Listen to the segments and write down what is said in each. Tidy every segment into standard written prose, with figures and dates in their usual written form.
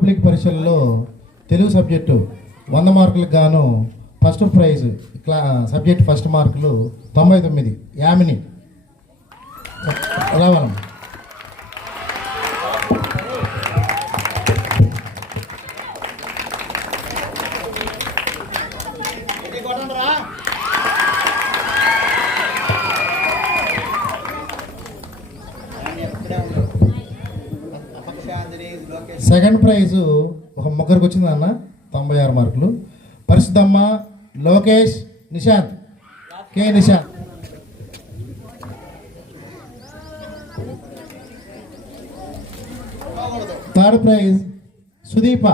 Public పరీక్షల్లో Telugu subject 100 మార్కులకు గాను ఫస్ట్ ప్రైజ్ సబ్జెక్ట్ ఫస్ట్ మార్కులు 99 యామిని రావాలమ్మ. సెకండ్ ప్రైజు ఒక ముగ్గురికి వచ్చింది అన్న 96 మార్కులు. Parishuddhamma, Lokesh, Nishant, K Nishant. Third prize Sudeepa.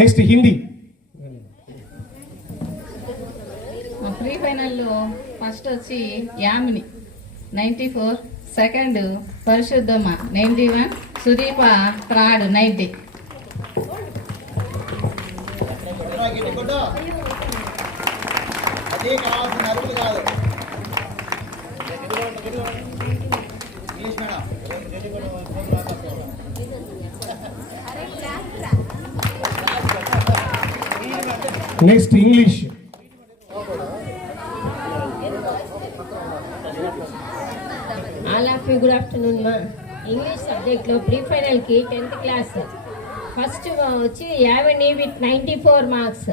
Next Hindi. Pre ఫైనల్లో ఫస్ట్ వచ్చి Yamini 94, second Parishuddhamma 91, Sudeepa third 90. Next English. All of you good afternoon మా. ఇంగ్లీష్ సబ్జెక్ట్లో ప్రీ ఫైనల్కి 10th క్లాస్ ఫస్ట్ వచ్చి Yamini with 94 marks.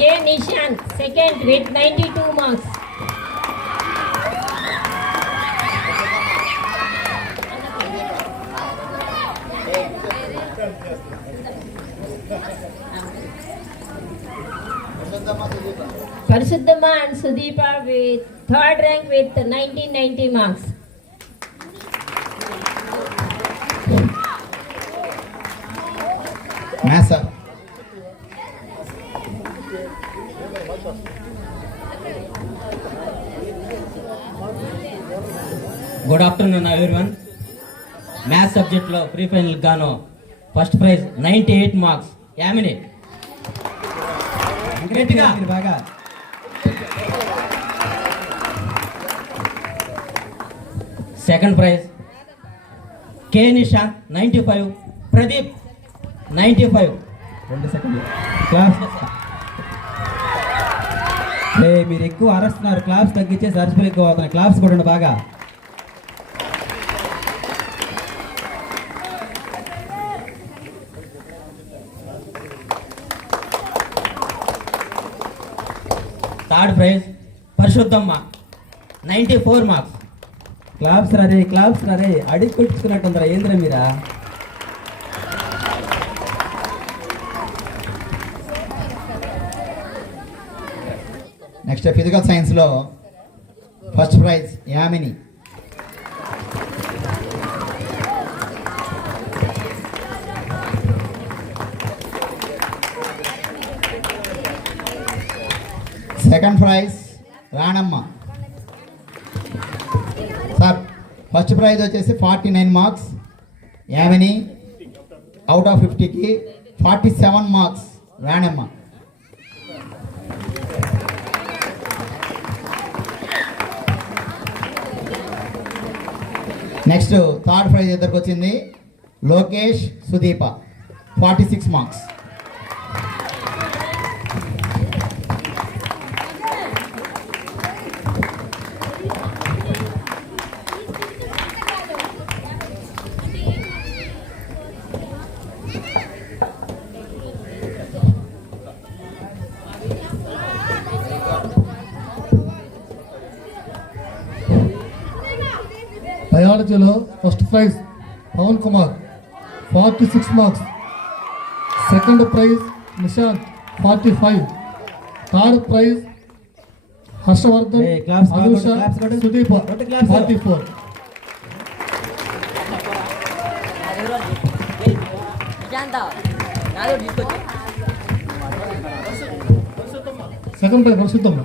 K Nishant second with 92 marks. Parasuddhamma and Sudeepa with third rank with 1990 marks. Massa. Good afternoon everyone. Maths సబ్జెక్ట్లో pre final గాను first prize 98 marks Yamini. బాగా second prize కే నిశాంత్ 95, ప్రదీప్ 95. 2 సెకండ్లు class. మీరు ఎక్కువ అరుస్తున్నారు, claps తగ్గించే సర్స్పులు ఎక్కువ అవుతున్నాయి. క్లాప్స్ కొట్టండి బాగా. Third prize Parishuddhamma 94 marks. Claps రరే అడిగి కొట్టించుకున్నట్టుందరా ఏంద్రా మీరా. నెక్స్ట్ ఫిజికల్ సైన్స్లో first prize Yamini. Second prize Ranamma. Sir first prize వచ్చేసి 49 మార్క్స్ యామిని, అవుట్ ఆఫ్ 50కి 47 marks Ranamma. Next third prize ఇద్దరికి వచ్చింది లోకేష్, సుదీప 46 మార్క్స్. బయాలజీలో first prize Pavan Kumar 46 marks. Second prize Nishant 45. Third prize Harshavardhan, Anusha, Sudeepa 44. Second prize Parishuddhamma.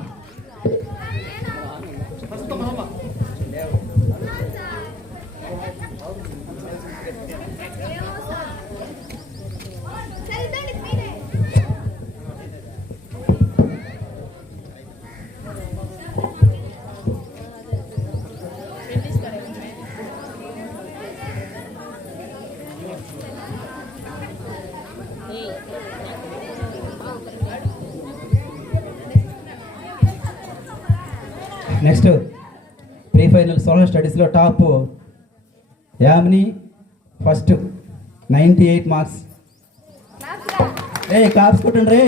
Next pre final social స్టడీస్లో top Yamini first 98 marks. Claps కొట్టండి రే.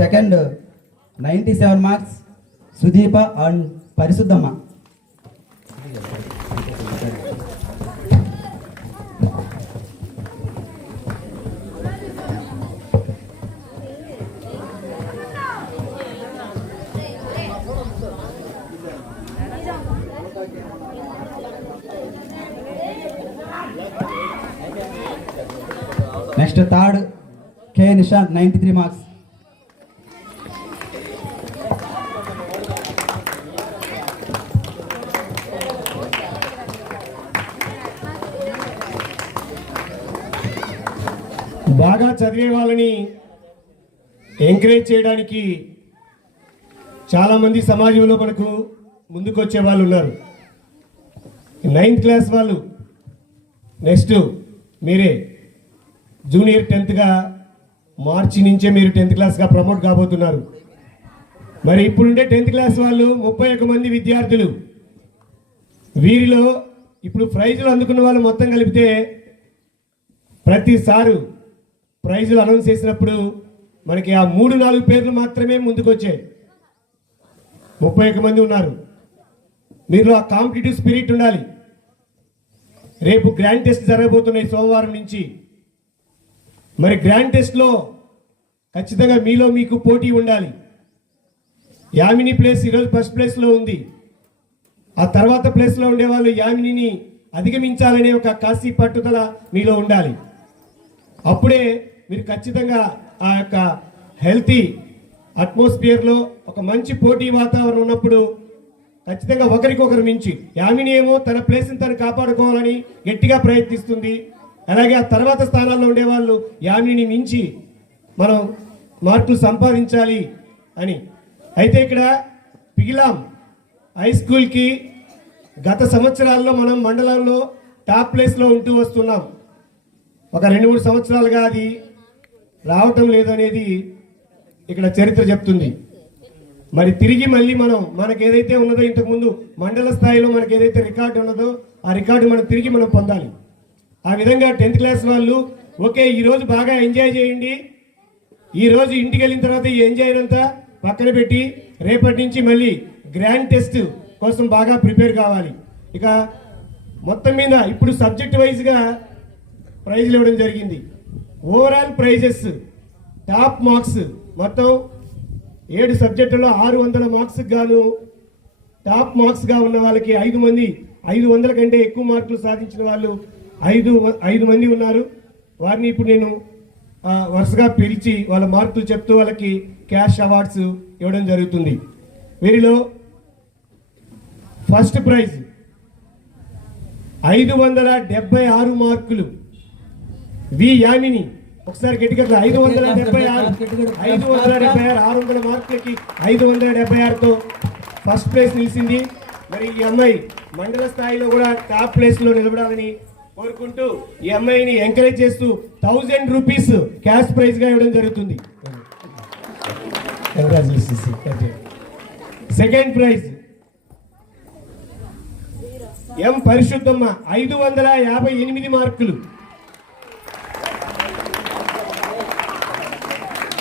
Second 97 marks Sudeepa and Parishuddhamma. Next third K Nishant 93 marks. బాగా చదివే వాళ్ళని ఎంకరేజ్ చేయడానికి చాలామంది సమాజంలో మనకు ముందుకు వచ్చే వాళ్ళు ఉన్నారు. 9th క్లాస్ వాళ్ళు నెక్స్ట్ మీరే జూనియర్ 10th మార్చి నుంచే మీరు 10th క్లాస్గా ప్రమోట్ కాబోతున్నారు. మరి ఇప్పుడుండే 10th క్లాస్ వాళ్ళు 31 మంది విద్యార్థులు. వీరిలో ఇప్పుడు ప్రైజులు అందుకున్న వాళ్ళు మొత్తం కలిపితే ప్రతిసారి ప్రైజులు అనౌన్స్ చేసినప్పుడు మనకి ఆ 3-4 పేర్లు మాత్రమే ముందుకు వచ్చాయి. 31 మంది ఉన్నారు. మీలో ఆ కాంపిటేటివ్ స్పిరిట్ ఉండాలి. రేపు గ్రాండ్ టెస్ట్ జరగబోతున్నాయి సోమవారం నుంచి. మరి గ్రాండ్ టెస్ట్లో ఖచ్చితంగా మీలో మీకు పోటీ ఉండాలి. యామిని ప్లేస్ ఈరోజు ఫస్ట్ ప్లేస్లో ఉంది. ఆ తర్వాత ప్లేస్లో ఉండేవాళ్ళు యామినిని అధిగమించాలనే ఒక కాశీ పట్టుదల మీలో ఉండాలి. అప్పుడే మీరు ఖచ్చితంగా ఆ యొక్క హెల్తీ అట్మాస్ఫియర్లో ఒక మంచి పోటీ వాతావరణం ఉన్నప్పుడు ఖచ్చితంగా ఒకరికొకరు మించి యామిని ఏమో తన ప్లేస్ని తను కాపాడుకోవాలని గట్టిగా ప్రయత్నిస్తుంది. అలాగే ఆ తర్వాత స్థానాల్లో ఉండేవాళ్ళు యామిని మించి మనం మార్కులు సంపాదించాలి అని. అయితే ఇక్కడ పిగిలాం హై స్కూల్కి గత సంవత్సరాల్లో మనం మండలంలో టాప్ ప్లేస్లో ఉంటూ వస్తున్నాం. ఒక 2-3 సంవత్సరాలుగా అది రావటం లేదనేది ఇక్కడ చరిత్ర చెప్తుంది. మరి తిరిగి మళ్ళీ మనకు ఏదైతే ఉన్నదో ఇంతకుముందు మండల స్థాయిలో మనకు ఏదైతే రికార్డు ఉన్నదో ఆ రికార్డు మనం తిరిగి పొందాలి. ఆ విధంగా 10th క్లాస్ వాళ్ళు ఓకే ఈరోజు బాగా ఎంజాయ్ చేయండి. ఈరోజు ఇంటికి వెళ్ళిన తర్వాత ఈ ఎంజాయ్ అంతా పక్కన పెట్టి రేపటి నుంచి మళ్ళీ గ్రాండ్ టెస్ట్ కోసం బాగా ప్రిపేర్ కావాలి. ఇక మొత్తం మీద ఇప్పుడు సబ్జెక్ట్ వైజ్గా ప్రైజ్లు ఇవ్వడం జరిగింది. ఓవరాల్ ప్రైజెస్ టాప్ మార్క్స్ మొత్తం 7 సబ్జెక్టుల్లో 600 మార్క్స్ గాను టాప్ మార్క్స్గా ఉన్న వాళ్ళకి 5 మంది 500 కంటే ఎక్కువ మార్కులు సాధించిన వాళ్ళు 5 మంది ఉన్నారు. వారిని ఇప్పుడు నేను వరుసగా పిలిచి వాళ్ళ మార్కులు చెప్తూ వాళ్ళకి క్యాష్ అవార్డ్స్ ఇవ్వడం జరుగుతుంది. వీరిలో ఫస్ట్ ప్రైజ్ 576 మార్కులు వి యామిని. ఒకసారి గట్టిగా 576 600 మార్కులకి 576తో ఫస్ట్ ప్లేస్ నిలిచింది. మరి ఈ అమ్మాయి మండల స్థాయిలో కూడా టాప్ ప్లేస్లో నిలబడాలని కోరుకుంటూ ఈ అమ్మాయిని ఎంకరేజ్ చేస్తూ 1000 రూపీస్ క్యాష్ ప్రైజ్గా ఇవ్వడం జరుగుతుంది. సెకండ్ ప్రైజ్ ఎం పరిశుద్ధమ్మ 558 మార్కులు.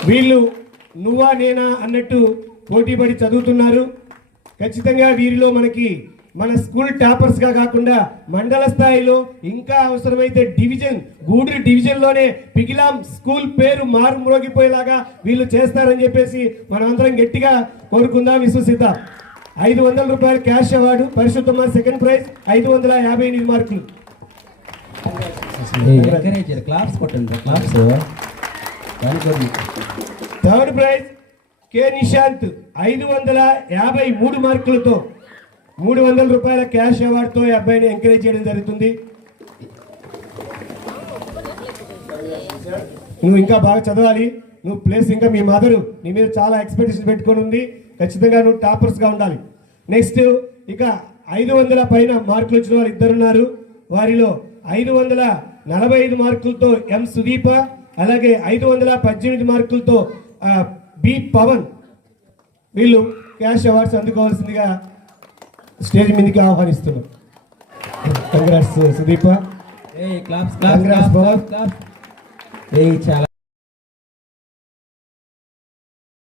వీళ్ళు నువ్వా నేనా అన్నట్టు పోటీపడి చదువుతున్నారు. ఖచ్చితంగా వీరిలో మనకి మన స్కూల్ టాపర్స్గా కాకుండా మండల స్థాయిలో ఇంకా అవసరమైతే గూడూరు డివిజన్లోనే పిగిలాం స్కూల్ పేరు మారుమ్రోగిపోయేలాగా వీళ్ళు చేస్తారని చెప్పేసి మనం అందరం గట్టిగా కోరుకుందాం, విశ్వసిద్దాం. 500 రూపాయల క్యాష్ అవార్డు పరిశుద్ధమ్మ సెకండ్ ప్రైజ్ 558 మార్కులు. క్లాప్స్ కొట్టండి, claps. Third prize K Nishant 553 మార్కులతో 300 రూపాయల క్యాష్ అవార్డుతో ఈ అబ్బాయిని ఎంకరేజ్ చేయడం జరుగుతుంది. నువ్వు ఇంకా బాగా చదవాలి, నువ్వు ప్లేస్ ఇంకా మీ మదరు నీ మీద చాలా ఎక్స్పెక్టేషన్ పెట్టుకొని ఉంది. ఖచ్చితంగా నువ్వు టాపర్స్గా ఉండాలి. నెక్స్ట్ ఇక 500 పైన మార్కులు వచ్చిన వాళ్ళు ఇద్దరున్నారు. వారిలో 545 మార్కులతో ఎం సుదీప, అలాగే 518 మార్కులతో బి పవన్. వీళ్ళు క్యాష్ అవార్డ్స్ అందుకోవాల్సిందిగా స్టేజ్ మీదకి ఆహ్వానిస్తున్నాం. కంగ్రాట్స్ సుదీప. ఏ క్లాప్స్ Congrats, క్లాప్స్ క్లాప్స్. ఏ చాలా